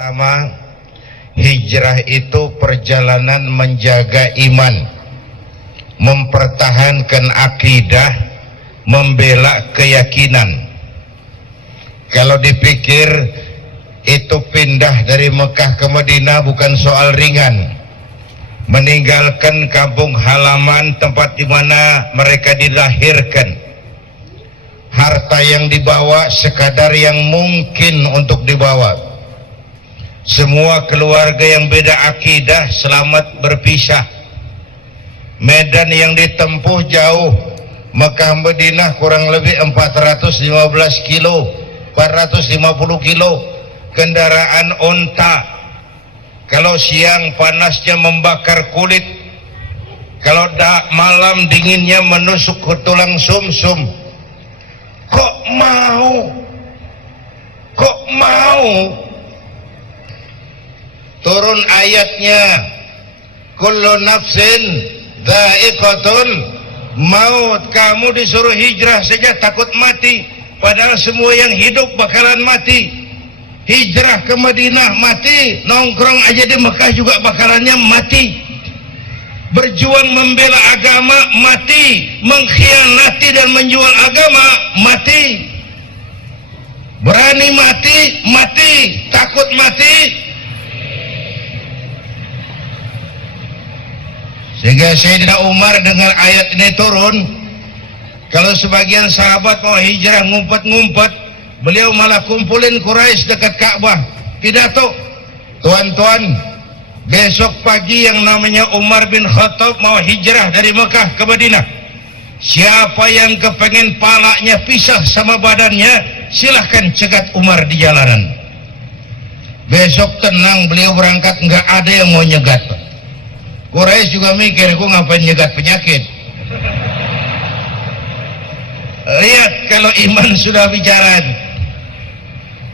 Pertama, hijrah itu perjalanan menjaga iman, mempertahankan akidah, membela keyakinan. Kalau dipikir itu pindah dari Mekah ke Madinah bukan soal ringan, meninggalkan kampung halaman tempat di mana mereka dilahirkan, harta yang dibawa sekadar yang mungkin untuk dibawa. Semua keluarga yang beda akidah selamat berpisah. Medan yang ditempuh jauh, Mekah Madinah kurang lebih 415 kilo, 450 kilo. Kendaraan onta. Kalau siang panasnya membakar kulit, kalau malam dinginnya menusuk ke tulang sumsum. Kok mau turun ayatnya, kullu nafsin dha'iqatul maut. Kamu disuruh hijrah saja takut mati, padahal semua yang hidup bakalan mati. Hijrah ke Madinah mati, nongkrong aja di Mekah juga bakalannya mati. Berjuang membela agama mati, mengkhianati dan menjual agama mati. Berani mati, mati. Takut mati. Sehingga Sayyidina Umar dengar ayat ini turun, kalau sebagian sahabat mau hijrah ngumpet-ngumpet, beliau malah kumpulin Quraisy dekat Ka'bah, pidato, tuan-tuan, besok pagi yang namanya Umar bin Khattab mau hijrah dari Mekah ke Madinah. Siapa yang kepengen palanya pisah sama badannya, silahkan cegat Umar di jalanan. Besok tenang, beliau berangkat, nggak ada yang mau nyegat. Quraisy juga mikir, gua ngapain nyegat penyakit. Lihat kalau iman sudah bicara.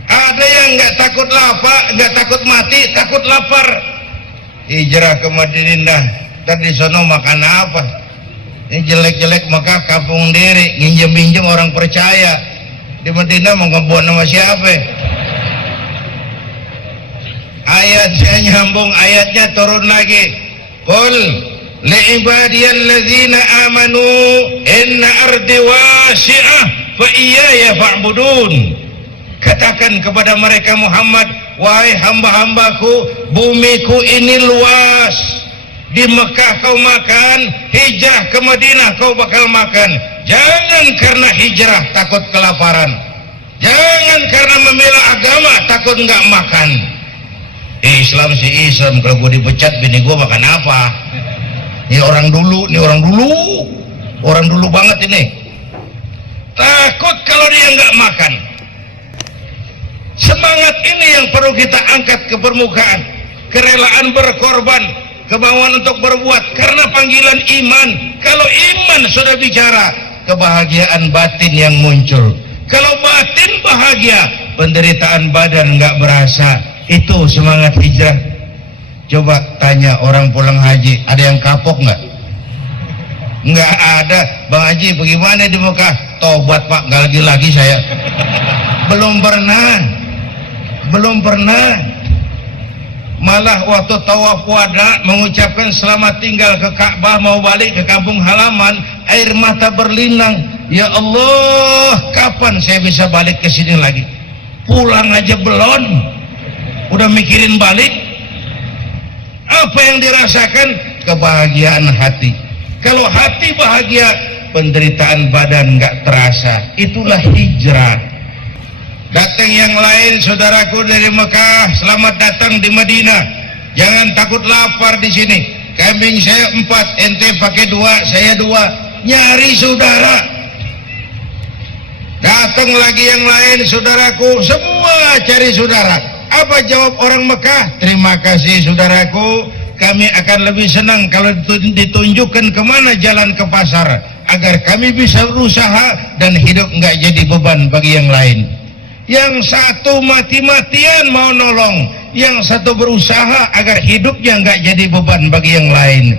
Ada yang nggak takut lapar, nggak takut mati, takut lapar. Hijrah ke Madinah, dan di sono makan apa? Ini jelek-jelek maka kampung diri, nginjem-minjem orang percaya. Di Madinah mau ngebuat nama siapa? Ayatnya nyambung, ayatnya turun lagi. Qul li'ibadiyalladzina amanu inna ardi wasi'ah fa iyaya fa'budun. Katakan kepada mereka Muhammad, wahai hamba-hambaku, bumiku ini luas. Di Mekah kau makan, hijrah ke Madinah kau bakal makan. Jangan karena hijrah takut kelaparan, jangan karena membela agama takut nggak makan. Islam si Islam, kalau gue dipecat bini gue makan apa? Ini orang dulu, orang dulu banget ini. Takut kalau dia nggak makan. Semangat ini yang perlu kita angkat ke permukaan. Kerelaan berkorban, kemauan untuk berbuat karena panggilan iman. Kalau iman sudah bicara, kebahagiaan batin yang muncul. Kalau batin bahagia, penderitaan badan nggak berasa. Itu semangat hijrah. Coba tanya orang pulang haji, ada yang kapok nggak? Nggak ada. Bang Haji bagaimana di Mekah? Tobat Pak, nggak lagi saya. Belum pernah. Malah waktu tawaf wada mengucapkan selamat tinggal ke Ka'bah, mau balik ke kampung halaman, air mata berlinang. Ya Allah, kapan saya bisa balik ke sini lagi? Pulang aja belum, udah mikirin balik. Apa yang dirasakan? Kebahagiaan hati. Kalau hati bahagia, penderitaan badan nggak terasa. Itulah hijrah. Datang yang lain, saudaraku dari Mekah, selamat datang di Madinah. Jangan takut lapar di sini. Kambing saya 4, ente pakai 2, saya 2. Nyari saudara. Datang lagi yang lain, saudaraku, semua cari saudara. Apa jawab orang Mekah? Terima kasih saudaraku, kami akan lebih senang kalau ditunjukkan kemana jalan ke pasar, agar kami bisa berusaha dan hidup nggak jadi beban bagi yang lain. Yang satu mati-matian mau nolong, yang satu berusaha agar hidupnya nggak jadi beban bagi yang lain.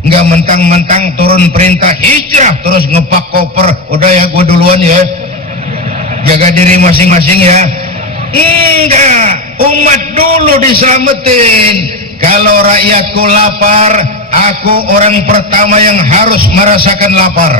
Nggak mentang-mentang turun perintah hijrah terus ngepak koper, udah ya gue duluan ya, jaga diri masing-masing ya. Enggak, umat umat dulu diselamatin. Kalau rakyatku lapar, aku orang pertama yang harus merasakan lapar.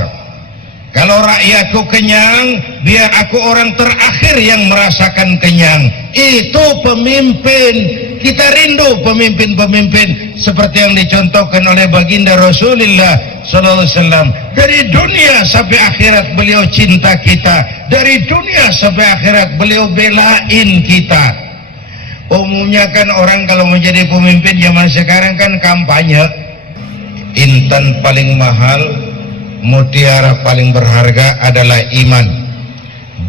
Kalau rakyatku kenyang, biar aku orang terakhir yang merasakan kenyang. Itu pemimpin. Kita rindu pemimpin-pemimpin seperti yang dicontohkan oleh baginda Rasulullah sallallahu alaihi wasallam. Dari dunia sampai akhirat beliau cinta kita. Dari dunia sampai akhirat beliau belain kita. Umumnya kan orang kalau menjadi pemimpin zaman sekarang kan kampanye. Intan paling mahal, mutiara paling berharga adalah iman.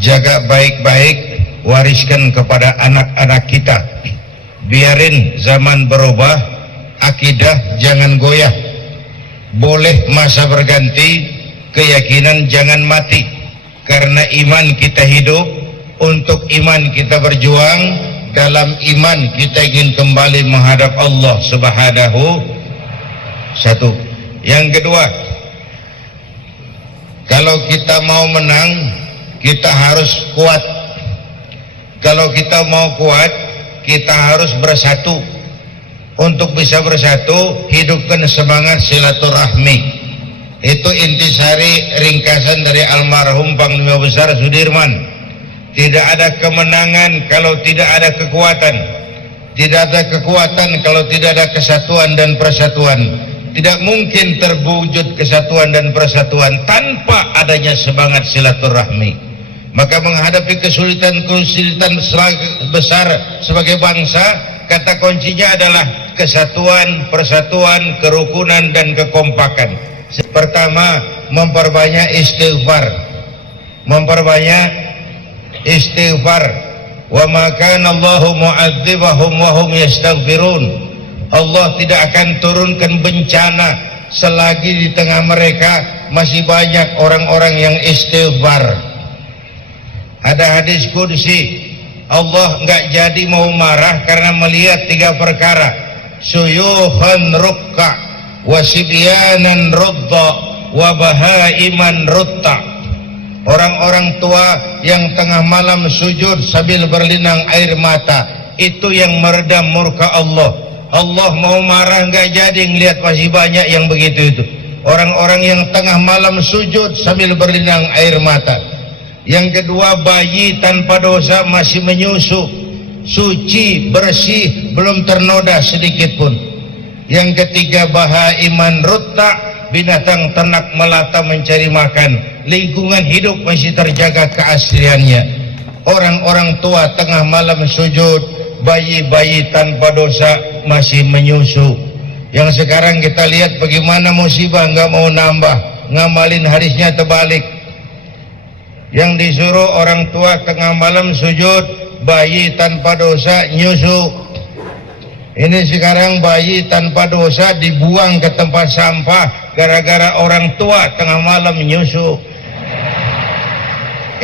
Jaga baik-baik, wariskan kepada anak-anak kita. Biarin zaman berubah, akidah jangan goyah. Boleh masa berganti, keyakinan jangan mati. Karena iman kita hidup, untuk iman kita berjuang. Dalam iman kita ingin kembali menghadap Allah Subhanahu. Satu. Yang kedua, kalau kita mau menang, kita harus kuat. Kalau kita mau kuat, kita harus bersatu. Untuk bisa bersatu, hidupkan semangat silaturahmi. Itu intisari ringkasan dari almarhum Panglima Besar Sudirman. Tidak ada kemenangan kalau tidak ada kekuatan. Tidak ada kekuatan kalau tidak ada kesatuan dan persatuan. Tidak mungkin terwujud kesatuan dan persatuan tanpa adanya semangat silaturahmi. Maka menghadapi kesulitan-kesulitan besar sebagai bangsa, kata kuncinya adalah kesatuan, persatuan, kerukunan dan kekompakan. Pertama, memperbanyak istighfar. Memperbanyak istighfar. Wa ma kana Allahu mu'adzibahum wa hum yastaghfirun. Allah tidak akan turunkan bencana selagi di tengah mereka masih banyak orang-orang yang istighfar. Ada hadis qudsi, Allah enggak jadi mau marah karena melihat tiga perkara: suyuhan rukka, wa sibyanan rudda, wa bahaiman rutta. Orang-orang tua yang tengah malam sujud sambil berlinang air mata, itu yang meredam murka Allah. Allah mau marah enggak jadi ngelihat masih banyak yang begitu itu. Orang-orang yang tengah malam sujud sambil berlinang air mata. Yang kedua, bayi tanpa dosa masih menyusu, suci, bersih, belum ternoda sedikit pun. Yang ketiga, bahaiman rutta, binatang ternak melata mencari makan, lingkungan hidup masih terjaga keasliannya. Orang-orang tua tengah malam sujud, bayi-bayi tanpa dosa masih menyusu. Yang sekarang kita lihat bagaimana musibah nggak mau nambah, ngamalin hadisnya terbalik. Yang disuruh orang tua tengah malam sujud, bayi tanpa dosa nyusu. Ini sekarang bayi tanpa dosa dibuang ke tempat sampah gara-gara orang tua tengah malam nyusu.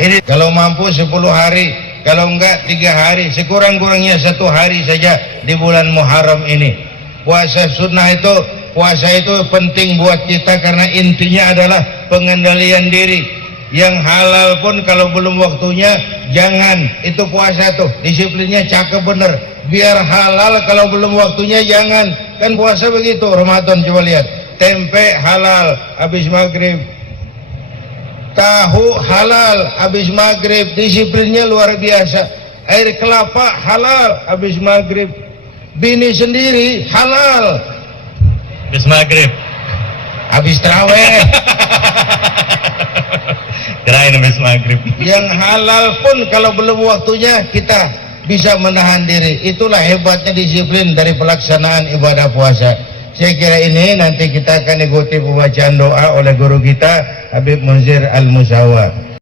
Ini kalau mampu 10 hari, kalau enggak 3 hari, sekurang-kurangnya 1 hari saja di bulan Muharram ini. Puasa sunnah itu, puasa itu penting buat kita karena intinya adalah pengendalian diri. Yang halal pun kalau belum waktunya jangan, itu puasa tuh disiplinnya cakep bener. Biar halal kalau belum waktunya jangan. Kan puasa begitu Ramadan, coba lihat. Tempe halal habis maghrib, tahu halal habis maghrib, disiplinnya luar biasa. Air kelapa halal habis maghrib, bini sendiri halal habis maghrib, habis taraweh. Kirain habis maghrib. Yang halal pun kalau belum waktunya kita bisa menahan diri. Itulah hebatnya disiplin dari pelaksanaan ibadah puasa. Saya kira ini nanti kita akan ikuti pembacaan doa oleh guru kita Habib Munzir Al-Musawa.